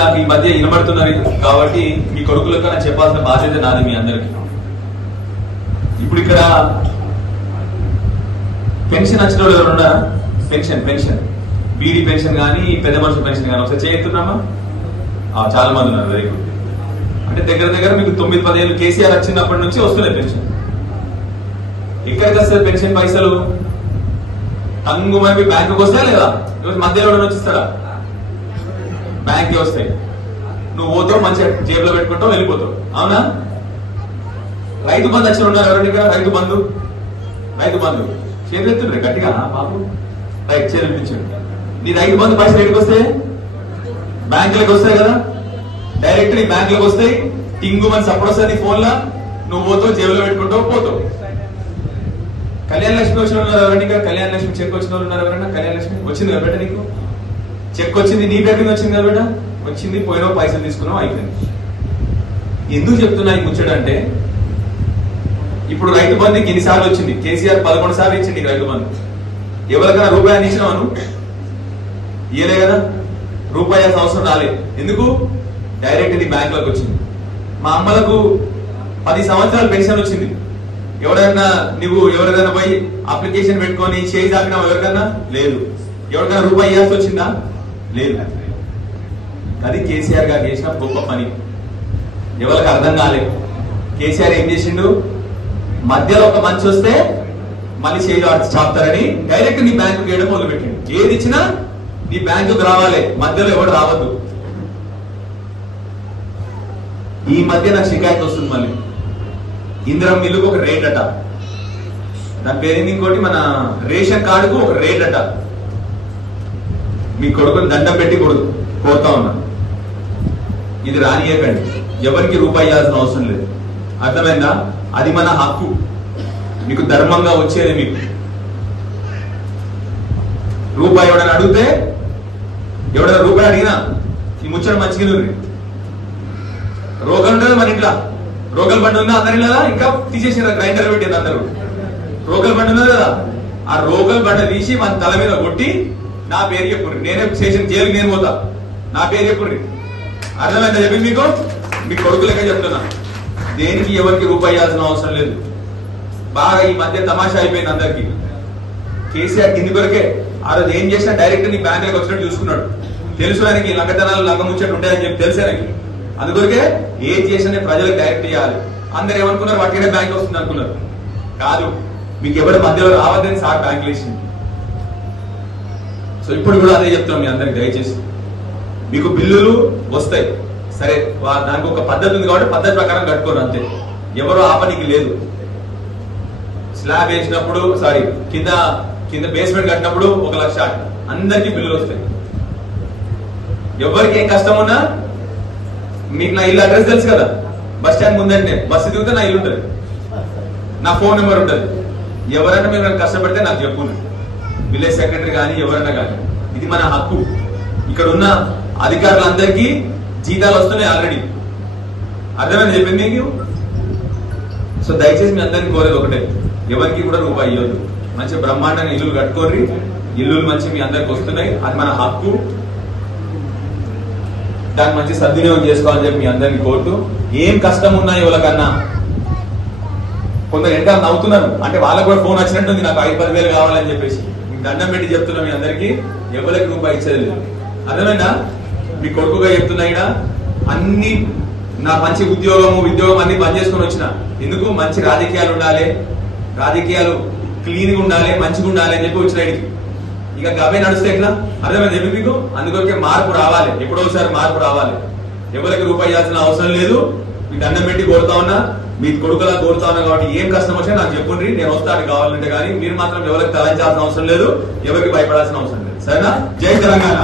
నాకు ఈ మధ్య వినబడుతున్నారు కాబట్టి మీ కొడుకులకు నాకు చెప్పాల్సిన బాధ్యత నాది మీ అందరికి. ఇప్పుడు ఇక్కడ పెన్షన్ వచ్చిన వాళ్ళు ఎవరు ఉన్నారా? పెన్షన్ బీడీ పెన్షన్ కానీ పెద్ద మనుషుల పెన్షన్ కానీ ఒకసారి చేస్తున్నామా? చాలా మంది ఉన్నారు. Very good. అంటే దగ్గర మీకు 9-10 ఏళ్ళు కేసీఆర్ వచ్చినప్పటి నుంచి వస్తున్నాయి పెన్షన్. ఎక్కడికి వస్తుంది పెన్షన్ పైసలు? టంగు మరి బ్యాంకుకి వస్తాయా లేదా? మధ్యలో వచ్చిస్తారా? బ్యాంక్కి వస్తాయి. నువ్వు పోతావు, మంచిగా జేబులో పెట్టుకుంటావు, వెళ్ళిపోతావు. అవునా? రైతు బంధు వచ్చిన ఉన్నారు ఎవరండి ఇక్కడ? రైతు బంధు చేతులు ఎత్తుండ్రే గట్టిగా బాబు. రైట్, చేతులు. నీ రైతు బంధు పైసలు ఎక్కడికి వస్తాయి? బ్యాంకులకు వస్తాయి కదా. డైరెక్ట్ నీ బ్యాంకులకు వస్తాయి. టింగు మన సపోర్ట్ వస్తుంది ఫోన్ లా. నువ్వు పోతావు, జేబులో పెట్టుకుంటావు, పోతావు. కళ్యాణ లక్ష్మి వచ్చిన వాళ్ళు ఎవరండి ఇక్కడ? కళ్యాణ లక్ష్మి చెక్ వచ్చిన వాళ్ళు ఉన్నారు ఎవరన్నా? కళ్యాణ లక్ష్మి వచ్చింది కదా బేట? నీకు చెక్ వచ్చింది, నీ బ్యాంకింగ్ వచ్చింది కదా బేట? వచ్చింది, పోయినావు, పైసలు తీసుకున్నావు, అయిపోయింది. ఎందుకు చెప్తున్నా ఈ ముచ్చడంటే, ఇప్పుడు రైతు బంధుకి ఎన్నిసార్లు వచ్చింది? కేసీఆర్ 11 సార్లు ఇచ్చింది రైతు బంధు. ఎవరికైనా రూపాయలు ఇచ్చినావు? ఇయలే కదా. రూపాయి అవసరం రాలేదు. ఎందుకు? డైరెక్ట్ ఇది బ్యాంక్ లోకి వచ్చింది. మా అమ్మలకు 10 సంవత్సరాలు పెన్షన్ వచ్చింది. ఎవరికైనా పోయి అప్లికేషన్ పెట్టుకొని చేయి దాకినావు ఎవరికన్నా? లేదు. ఎవరికైనా రూపాయి ఇవ్వాల్సి వచ్చిందా? లేదు. అది కేసీఆర్ గారు చేసిన గొప్ప పని. ఎవరికి అర్థం కాలేదు. కేసీఆర్ ఏం చేసిండు? మధ్యలో ఒక మంచి వస్తే మళ్ళీ చేయి చాపుతారని డైరెక్ట్ నీ బ్యాంకు వేయడం మొదలు పెట్టిండు. ఏది ఇచ్చినా నీ బ్యాంకుకు రావాలి, మధ్యలో ఎవరు రావద్దు. ఈ మధ్య నాకు షికాయత్ వస్తుంది మళ్ళీ. ఇందిరం మిల్లుకు ఒక రేట్ అట, దాని పేరు ఇంకోటి మన రేషన్ కార్డుకు ఒక రేట్ అట. మీ కొడుకుని దండం పెట్టి కోరుతా ఉన్నా, ఇది రానియకండి. ఎవరికి రూపాయి ఇవ్వాల్సిన అవసరం లేదు. అర్థమైందా? అది మన హక్కు, మీకు ధర్మంగా వచ్చేది. మీకు రూపాయి ఎవడని అడిగితే, ఎవడైనా రూపాయి అడిగినా ఈ ముచ్చట మంచిగా రోగం ఉండదు మన ఇంట్లో. రోగల్ బండి ఉందా అందరి లేదా? ఇంకా తీసేసారు, గ్రైండర్ పెట్టారు అందరూ. రోగల్ బండి ఉన్నది కదా, ఆ రోగల్ బండి తీసి మన తల మీద కొట్టి నా పేరు చెప్పుర్రి, నేనే స్టేషన్ జైలుకి నేను పోతా, నా పేరు చెప్పుర్రి. అర్థమైందా చెప్పి మీకు? మీ కొడుకులకే చెప్తున్నా, దేనికి ఎవరికి రూపాయి ఇవ్వాల్సిన అవసరం లేదు. బాగా ఈ మధ్య తమాషా అయిపోయింది అందరికి. కేసీఆర్ కింది కొరకే ఆ రోజు ఏం చేసినా డైరెక్ట్ నీ బ్యాంకులకు వచ్చినట్టు చూసుకున్నాడు. తెలుసు ఆయనకి లంగతనాలు లంగముచ్చట్లు ఉంటాయని చెప్పి తెలుసు ఆయనకి. అందుకొరకే ఏం చేసినా ప్రజలకు డైరెక్ట్ ఇవ్వాలి. అందరు ఏమనుకున్నారు? వాటికైనా బ్యాంక్ వస్తుంది అనుకున్నారు. కాదు, మీకు ఎవరి మధ్యలో రావద్దని సార్ బ్యాంకులు ఇచ్చింది. సో ఇప్పుడు కూడా అదే చెప్తాం మీ అందరికి, దయచేసి మీకు బిల్లులు వస్తాయి సరే, దానికి ఒక పద్ధతి ఉంది కాబట్టి పద్ధతి ప్రకారం కట్టుకోరు అంతే. ఎవరు ఆపనికి లేదు. స్లాబ్ వేసినప్పుడు కింద బేస్మెంట్ కట్టినప్పుడు 1 లక్ష అందరికీ బిల్లులు వస్తాయి. ఎవరికి ఏం కష్టం ఉన్నా, మీకు నా ఇల్లు అడ్రస్ తెలుసు కదా, బస్ స్టాండ్ ముందంటే బస్సు దిగితే నా ఇల్లు ఉంటుంది, నా ఫోన్ నెంబర్ ఉంటుంది. ఎవరైనా మీరు నన్ను కష్టపడితే నాకు చెప్పు, విలేజ్ సెక్రటరీ కానీ ఎవరైనా కానీ. ఇది మన హక్కు. ఇక్కడ ఉన్న అధికారులందరికీ జీతాలు వస్తున్నాయి ఆల్రెడీ. అర్థమైనా చెప్పింది మీకు. సో దయచేసి మీ అందరినీ కోరేది ఒకటే, ఎవరికి కూడా రూపాయి ఇవ్వద్దు. మంచి బ్రహ్మాండంగా ఇల్లు కట్టుకోర్రి. ఇల్లులు మంచి మీ అందరికి వస్తున్నాయి, అది మన హక్కు. దాన్ని మంచి సద్వినియోగం చేసుకోవాలని చెప్పి మీ అందరినీ కోరుతూ, ఏం కష్టం ఉన్నాయి ఎవరికన్నా. కొందరు ఎంత నవ్వుతున్నారు అంటే వాళ్ళకు కూడా ఫోన్ వచ్చినట్టుంది, నాకు 5-10 వేలు కావాలని చెప్పేసి. మీకు దండం పెట్టి చెప్తున్నా, మీ అందరికీ ఎవరికి రూపాయి ఇచ్చేది లేదు. అర్థమైందా? మీ కొడుకుగా చెప్తున్నా, ఇక్కడ అన్ని నా మంచి ఉద్యోగం అన్ని బంద్ చేసుకుని వచ్చిన. ఎందుకు? మంచి రాజకీయాలు ఉండాలి, రాజకీయాలు క్లీన్ గా ఉండాలి, మంచిగా ఉండాలి అని చెప్పి వచ్చిన. ఇక గవే నడుస్తే ఎట్లా? అర్థమైంది చెప్పి మీకు. అందుకొరకే మార్పు రావాలి, ఎప్పుడో ఒకసారి మార్పు రావాలి. ఎవరికి రూపాయి ఇవ్వాల్సిన అవసరం లేదు. మీ దండం పెట్టి కోరుతా ఉన్నా, మీ కొడుకులా కోరుతా ఉన్నా. కాబట్టి ఏం కష్టం వచ్చినా నాకు చెప్పుండ్రి, నేను వస్తాను కావాలంటే. కానీ మీరు మాత్రం ఎవరికి తలంచాల్సిన అవసరం లేదు, ఎవరికి భయపడాల్సిన అవసరం లేదు. సరేనా? జై తెలంగాణ.